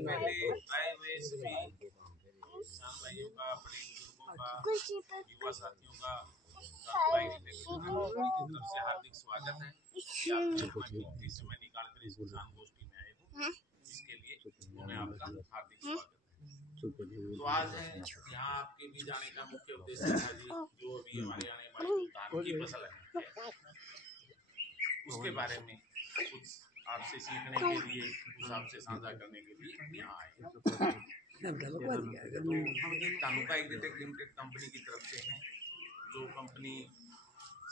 पहले आए हुए सभी किसान भाइयों का, बड़े बुजुर्गों का, युवा साथियों का तरफ से हार्दिक स्वागत है कि आप अपना कीमती समय निकालकर इस किसान गोष्ठी में आए हो। इसके लिए मैं आपका हार्दिक स्वागत है। तो आज है यहाँ आपके भी जाने का मुख्य उद्देश्य था जी, जो अभी हमारे आने वाली धान की फसल है उसके बारे में कुछ आपसे सीखने के लिए, कुछ आपसे साझा करने के लिए यहाँ आए। तो हम जी तालुका एग्रीटेक लिमिटेड कंपनी की तरफ से हैं, जो कंपनी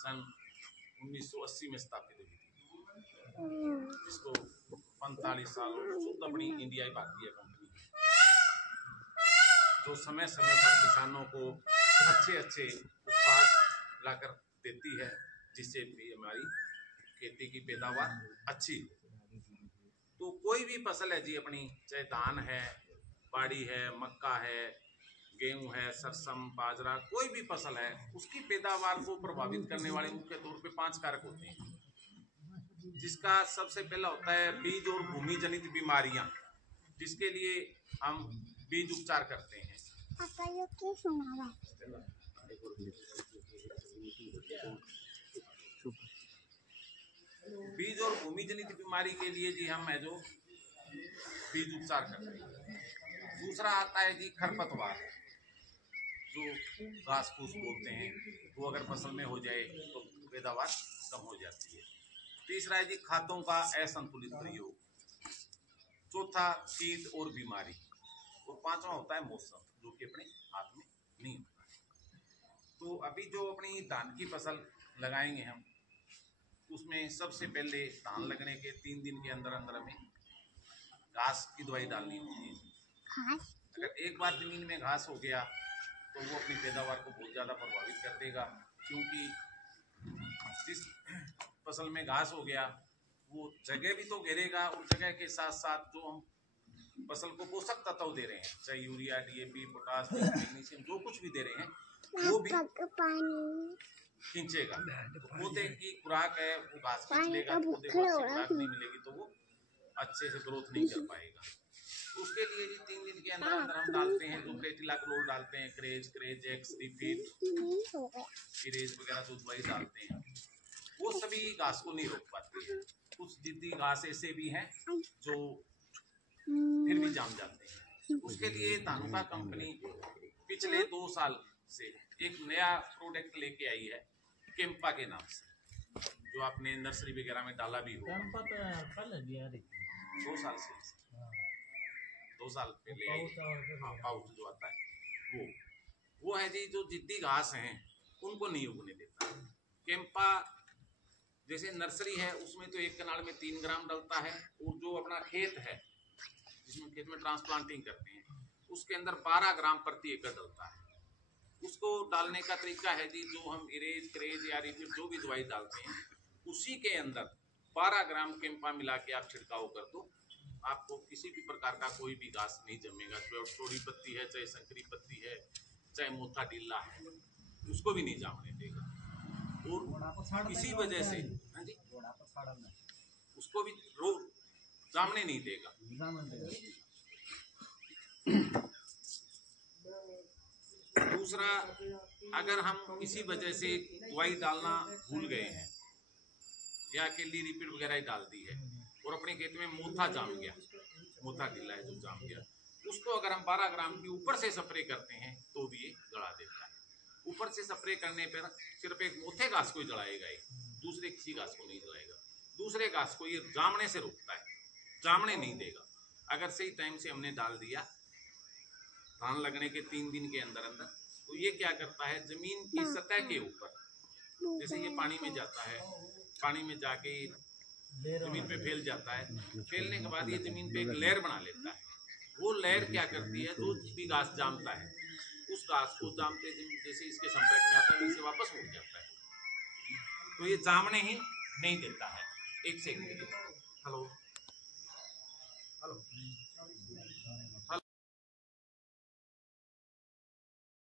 सन 1980 में स्थापित हुई थी, जिसको 45 साल शुद्ध अपनी इंडियाई भारतीय कंपनी है, जो समय समय पर किसानों को अच्छे अच्छे उत्पाद लाकर देती है, जिससे भी हमारी खेती की पैदावार अच्छी हो। तो कोई भी फसल है जी अपनी, चाहे धान है, बाड़ी है, मक्का है, गेहूं है, सरसम, बाजरा, कोई भी फसल है, उसकी पैदावार को प्रभावित करने वाले मुख्य तौर पे 5 कारक होते हैं, जिसका सबसे पहला होता है बीज और भूमि जनित बीमारियां, जिसके लिए हम बीज उपचार करते हैं। बीज और भूमि जनित बीमारी के लिए जी हम है जो बीज उपचार करते हैं। दूसरा आता है जी खरपतवार, जो घास फूस बोलते हैं, वो अगर फसल में हो जाए तो पैदावार कम हो जाती है। तीसरा है जी खादों का असंतुलित प्रयोग। चौथा कीट और बीमारी, और पांचवा होता है मौसम, जो कि अपने हाथ में नहीं होता। तो अभी जो अपनी धान की फसल लगाएंगे हम, उसमें सबसे पहले धान लगने के 3 दिन के अंदर अंदर हमें घास की दवाई डालनी होती है। अगर एक बार जमीन में घास हो गया तो वो अपनी पैदावार को बहुत ज़्यादा प्रभावित कर देगा, क्योंकि जिस फसल में घास हो गया वो जगह भी तो घेरेगा, और जगह के साथ साथ जो हम फसल को पोषक तत्व दे रहे हैं, चाहे यूरिया, डीएपी, पोटाश, मैग्नीशियम, जो कुछ भी दे रहे हैं, वो भी खींचेगा। तो पौधे की खुराक है वो घास खींच लेगा, पौधे को अच्छी खुराक नहीं मिलेगी तो वो अच्छे से ग्रोथ नहीं कर पाएगा। उसके लिए जी 3 दिन के अंदर अंदर हम डालते हैं जो क्रेटिलाक्लोर डालते हैं, क्रेज एक्स, रिपीट, इरेज वगैरह जो दवाई डालते हैं, वो सभी घास को नहीं रोक पाती है। कुछ जिद्दी घास ऐसे भी हैं जो फिर भी जाम जाते हैं। उसके लिए तालुका कंपनी पिछले 2 साल से एक नया प्रोडक्ट लेके आई है, केम्पा के नाम से, जो आपने नर्सरी वगैरह में डाला भी होगा। 2 साल से 2 साल पहले आई है। हाँ, पाउच जो आता है वो है जी, जो जिद्दी घास हैं उनको नहीं उगने देता। केम्पा जैसे नर्सरी है, उसमें तो 1 कनाल में 3 ग्राम डलता है, और जो अपना खेत है जिसमें खेत में ट्रांसप्लांटिंग करते हैं, उसके अंदर 12 ग्राम प्रति एकड़ डलता है। उसको डालने का तरीका है जी, जो हम इरेज, क्रेज या रिपीट जो भी दवाई डालते हैं, उसी के अंदर 12 ग्राम केम्पा मिला के आप छिड़काव कर दो, आपको किसी भी प्रकार का कोई भी घास नहीं जमेगा। चाहे छोटी पत्ती है, चाहे संकरी पत्ती है, चाहे मोथा टिल्ला है, उसको भी नहीं जामने देगा। और इसी वजह से हाँ जी, उसको भी जामने नहीं देगा। दूसरा, अगर हम किसी वजह से दवाई डालना भूल गए हैं या अकेली रिपीट वगैरह ही डाल दी है और अपने खेत में मोथा जाम गया, मोथा टिल्ला है जो जाम गया, उसको अगर हम 12 ग्राम की ऊपर से स्प्रे करते हैं तो भी ये जला देता है। ऊपर से स्प्रे करने पर सिर्फ एक मोथे घास को ही जलाएगा, दूसरे किसी घास को नहीं जलाएगा। दूसरे घास को ये जामने से रोकता है, जामने नहीं देगा। अगर सही टाइम से हमने डाल दिया धान लगने के 3 दिन के अंदर अंदर, तो ये क्या करता है, जमीन की सतह के ऊपर, जैसे ये पानी में जाता है, पानी में जाके जमीन पे फैल जाता है, फैलने के बाद ये जमीन पे एक लेयर बना लेता है। वो लेयर क्या करती है, जो भी घास जामता है उस घास को जामते जैसे इसके संपर्क में आता है वैसे वापस उड़ जाता है, तो ये जामने ही नहीं देता है। 1 सेकंड, हेलो हेलो